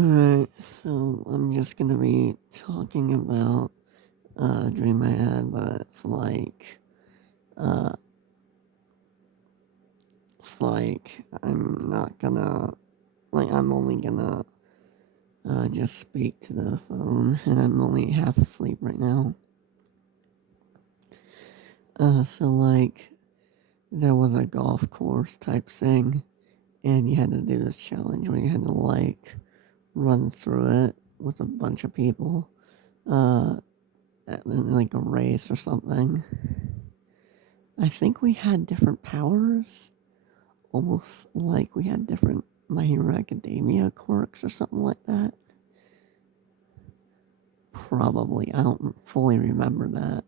Alright, so I'm just gonna be talking about a dream I had, but uh, it's like I'm not gonna, I'm only gonna just speak to the phone, and I'm only half asleep right now. So there was a golf course type thing, and you had to do this challenge where you had to run through it with a bunch of people, uh, in like a race or something. I think we had different powers, almost like we had different My Hero Academia quirks or something like that. Probably. I don't fully remember that.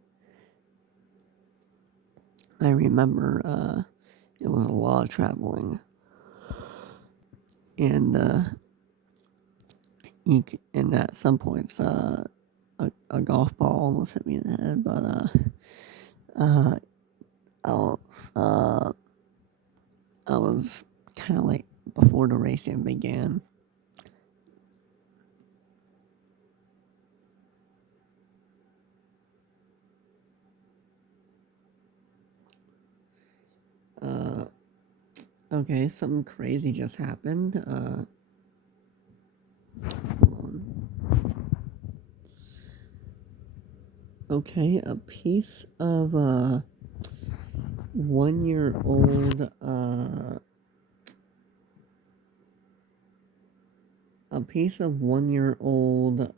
I remember it was a lot of traveling. And and at some points, a golf ball almost hit me in the head, but uh, I was, uh, I was kind of like before the racing began. Uh, okay, something crazy just happened. Hold on. Okay, a piece of 1 year old a piece of 1 year old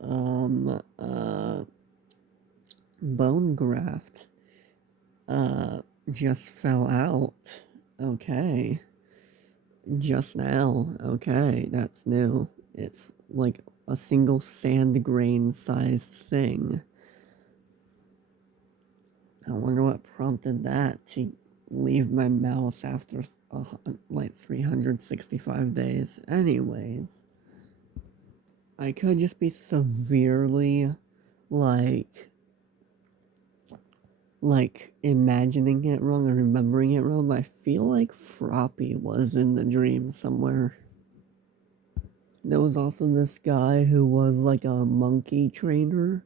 bone graft just fell out. Okay. Just now. Okay, that's new. It's like a single sand grain sized thing. I wonder what prompted that to leave my mouth after like 365 days. Anyways, I could just be severely like imagining it wrong or remembering it wrong, but I feel like Froppy was in the dream somewhere. There was also this guy who was like a monkey trainer,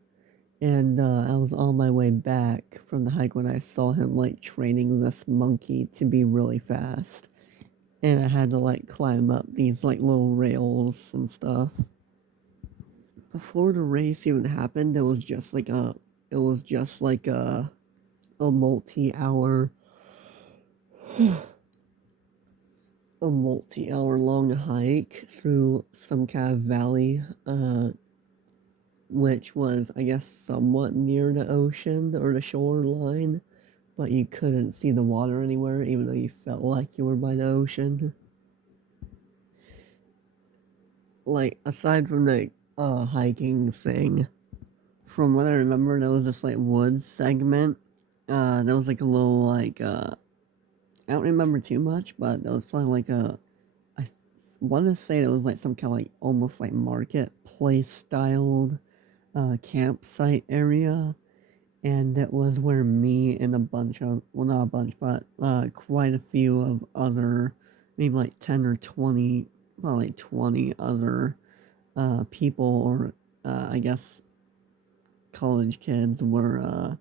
and I was on my way back from the hike when I saw him like training this monkey to be really fast. And I had to like climb up these like little rails and stuff. Before the race even happened, it was just like a multi-hour a multi-hour long hike through some kind of valley, which was, I guess, somewhat near the ocean or the shoreline, but you couldn't see the water anywhere, even though you felt like you were by the ocean. Like, aside from the hiking thing, from what I remember, there was this like woods segment. There was like a little I don't remember too much, but there was probably like I want to say it was like some kind of like almost like marketplace styled campsite area, and that was where me and a bunch of, well, not a bunch, but quite a few of other, maybe like 10 or 20, well, like 20 other people, or I guess college kids were, or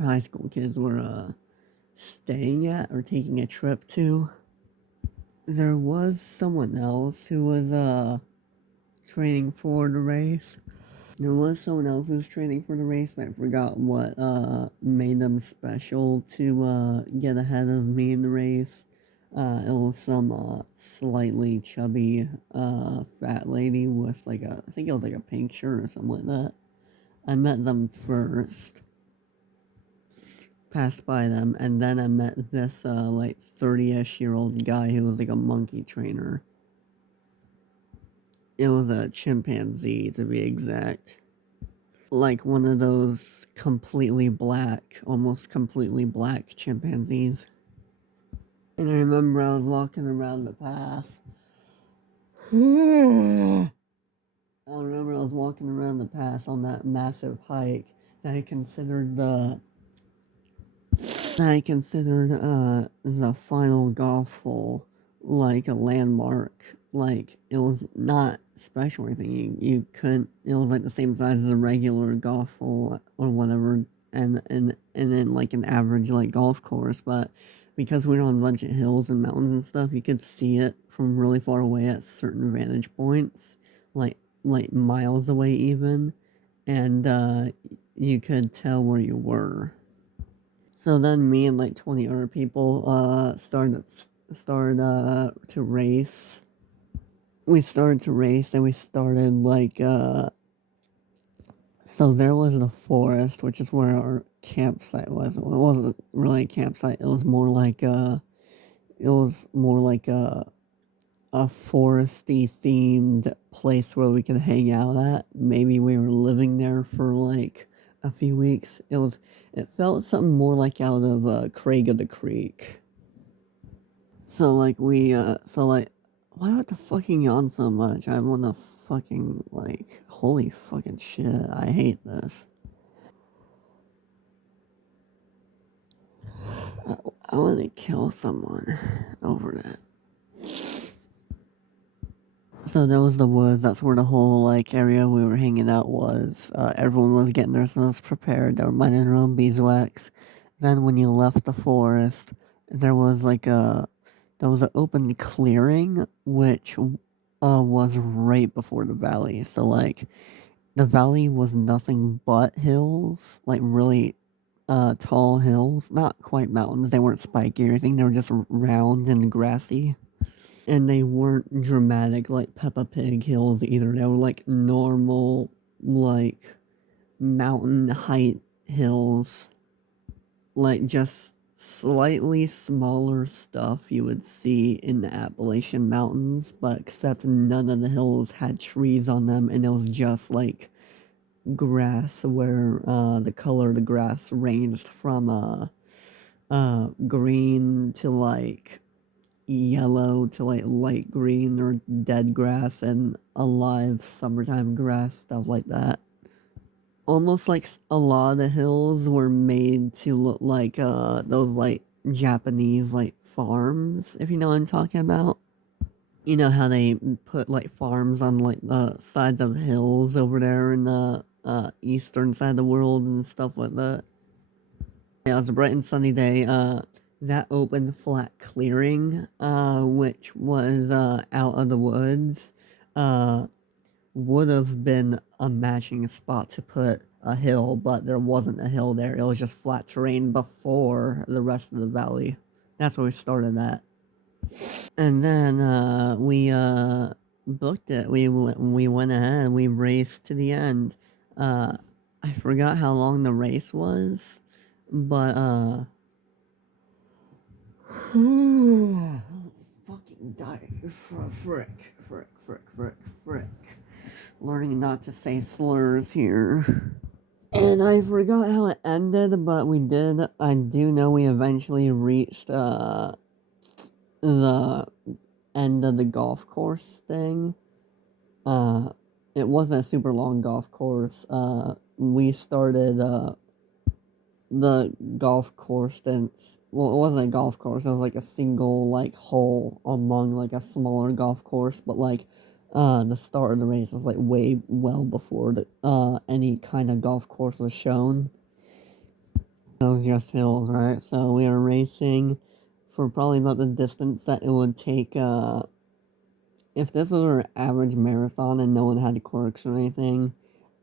high school kids were staying at or taking a trip to. There was someone else who was training for the race. There was someone else who was training for the race, but I forgot what made them special to get ahead of me in the race. It was some slightly chubby fat lady with like I think it was like a pink shirt or something like that. I met them first, passed by them, and then I met this like 30-ish-year-old guy who was like a monkey trainer. It was a chimpanzee, to be exact. Like one of those completely black, almost completely black chimpanzees. And I remember I was walking around the path. I remember I was walking around the path on that massive hike that I considered the final golf hole like a landmark. Like it was not special or anything. You couldn't. It was like the same size as a regular golf hole or whatever, and then like an average like golf course. But because we were on a bunch of hills and mountains and stuff, you could see it from really far away at certain vantage points, like miles away even, and you could tell where you were. So then me and like 20 other people started to race. We started to race and we started like so there was the forest, which is where our campsite was. Well, it wasn't really a campsite. It was more like a foresty themed place where we could hang out at. Maybe we were living there for like a few weeks. It felt something more like out of Craig of the Creek. So like, why would the fucking yawn so much? I wanna fucking, like, holy fucking shit, I hate this. I, I wanna kill someone over that. So there was the woods, that's where the whole, like, area we were hanging out was. Everyone was getting themselves prepared, they were minding their own beeswax. Then when you left the forest, there was like a, there was an open clearing, which was right before the valley. So like, the valley was nothing but hills, like really tall hills, not quite mountains. They weren't spiky or anything. They were just round and grassy, and they weren't dramatic like Peppa Pig hills either. They were like normal, like mountain height hills, like just slightly smaller stuff you would see in the Appalachian Mountains, but except none of the hills had trees on them, and it was just like grass where the color of the grass ranged from green to like yellow to like light green or dead grass and alive summertime grass, stuff like that. Almost like a lot of the hills were made to look like those like Japanese like farms, if you know what I'm talking about. You know how they put like farms on like the sides of hills over there in the eastern side of the world and stuff like that. Yeah, it was a bright and sunny day. That open flat clearing, which was out of the woods, uh, would have been a matching spot to put a hill, but there wasn't a hill there. It was just flat terrain before the rest of the valley. That's where we started at. And then we booked it. We went ahead and we raced to the end. Uh, I forgot how long the race was, but fucking die. Frick. Learning not to say slurs here. And I forgot how it ended, but we did. I do know we eventually reached the end of the golf course thing. Uh, it wasn't a super long golf course. We started the golf course didn't. Well, it wasn't a golf course. It was like a single like hole among like a smaller golf course. But like, the start of the race was like way well before the any kind of golf course was shown. It was just hills, right? So we were racing for probably about the distance that it would take. If this was our average marathon and no one had quirks or anything,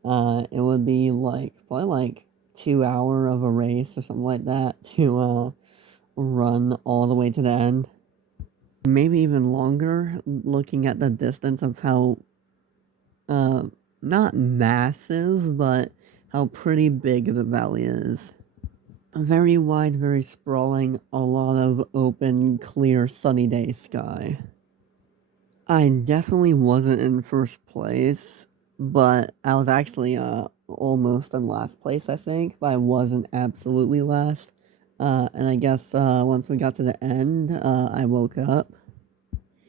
it would be like probably like 2 hour of a race or something like that to run all the way to the end. Maybe even longer, looking at the distance of how uh, not massive, but how pretty big the valley is. Very wide, very sprawling, a lot of open, clear, sunny day sky. I definitely wasn't in first place, but I was actually almost in last place, I think, but I wasn't absolutely last. And I guess once we got to the end, I woke up.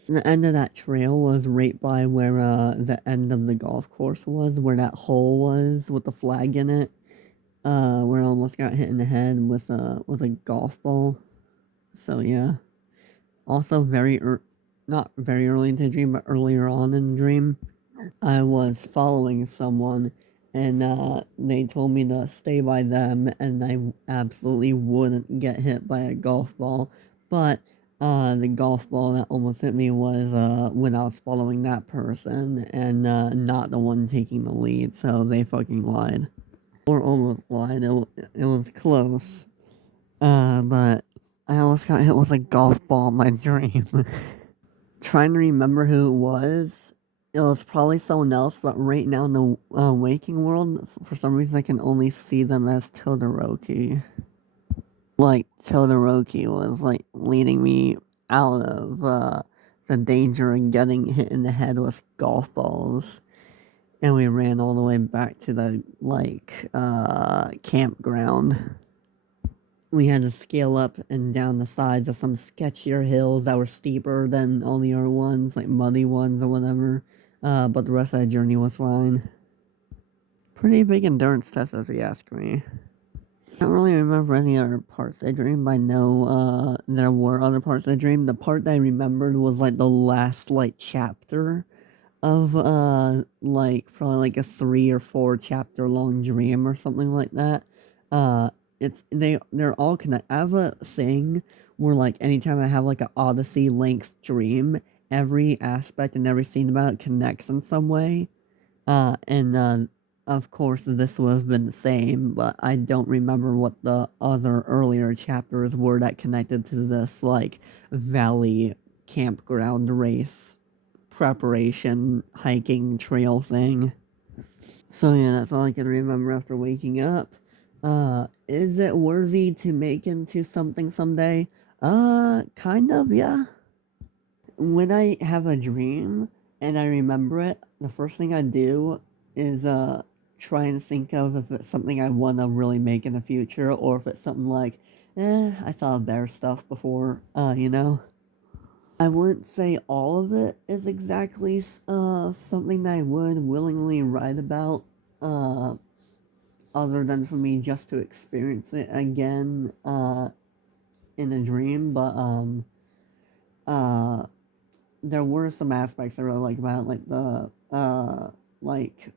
The end of that trail was right by where the end of the golf course was, where that hole was with the flag in it. Where I almost got hit in the head with a golf ball. So yeah. Also very not very early into the dream, but earlier on in the dream, I was following someone, and they told me to stay by them, and I absolutely wouldn't get hit by a golf ball. But the golf ball that almost hit me was when I was following that person, and not the one taking the lead. So they fucking lied, or almost lied. It was close. But I almost got hit with a golf ball in my dream. Trying to remember who it was. It was probably someone else, but right now in the waking world, for some reason I can only see them as Todoroki. Like, Todoroki was, like, leading me out of the danger of getting hit in the head with golf balls. And we ran all the way back to the, like, campground. We had to scale up and down the sides of some sketchier hills that were steeper than all the other ones, like muddy ones or whatever. But the rest of the journey was fine. Pretty big endurance test, if you ask me. I don't really remember any other parts of the dream, but I know there were other parts of the dream. The part that I remembered was like the last like chapter of like probably like a 3 or 4 chapter long dream or something like that. Uh they're all connected. I have a thing where like anytime I have like an Odyssey length dream, every aspect and every scene about it connects in some way. And of course this would have been the same, but I don't remember what the other earlier chapters were that connected to this like valley campground race preparation hiking trail thing. So yeah, that's all I can remember after waking up. Is it worthy to make into something someday? Kind of, yeah. When I have a dream and I remember it, the first thing I do is try and think of if it's something I want to really make in the future, or if it's something like, I thought of better stuff before, you know? I wouldn't say all of it is exactly something that I would willingly write about, uh, other than for me just to experience it again in a dream. But uh, there were some aspects I really like about it, like the like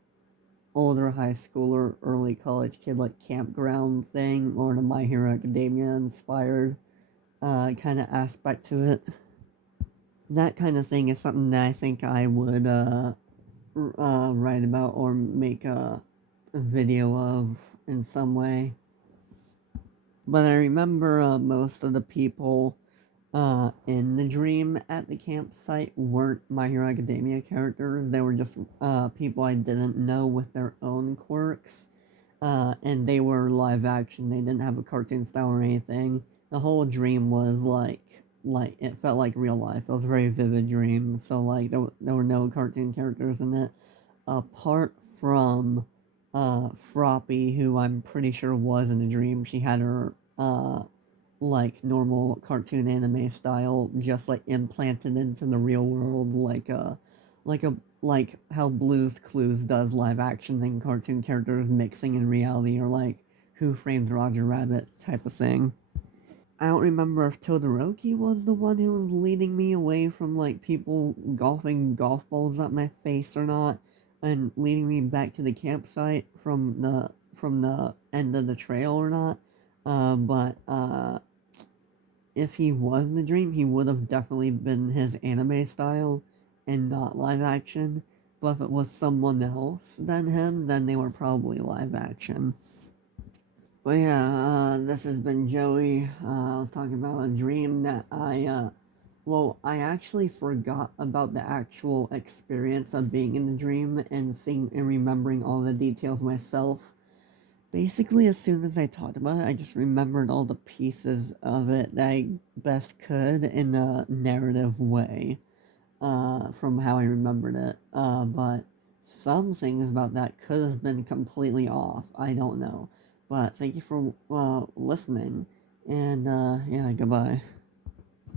older high schooler, early college kid like campground thing, or the My Hero Academia inspired kind of aspect to it. That kind of thing is something that I think I would write about or make a video of in some way. But I remember most of the people in the dream at the campsite weren't My Hero Academia characters. They were just people I didn't know with their own quirks. And they were live action. They didn't have a cartoon style or anything. The whole dream was like it felt like real life. It was a very vivid dream. So like there were no cartoon characters in it apart from Froppy, who I'm pretty sure was in a dream. She had her like normal cartoon anime style, just like implanted into the real world, like a like how Blue's Clues does live action and cartoon characters mixing in reality, or like Who Framed Roger Rabbit type of thing. I don't remember if Todoroki was the one who was leading me away from like people golfing golf balls at my face or not, and leading me back to the campsite from the end of the trail or not. But if he was in the dream, he would have definitely been his anime style and not live action. But if it was someone else than him, then they were probably live action. But yeah, this has been Joey. I was talking about a dream that well, I actually forgot about the actual experience of being in the dream and seeing and remembering all the details myself. Basically, as soon as I talked about it, I just remembered all the pieces of it that I best could in a narrative way, from how I remembered it. But some things about that could have been completely off. I don't know. But thank you for listening, and yeah, goodbye.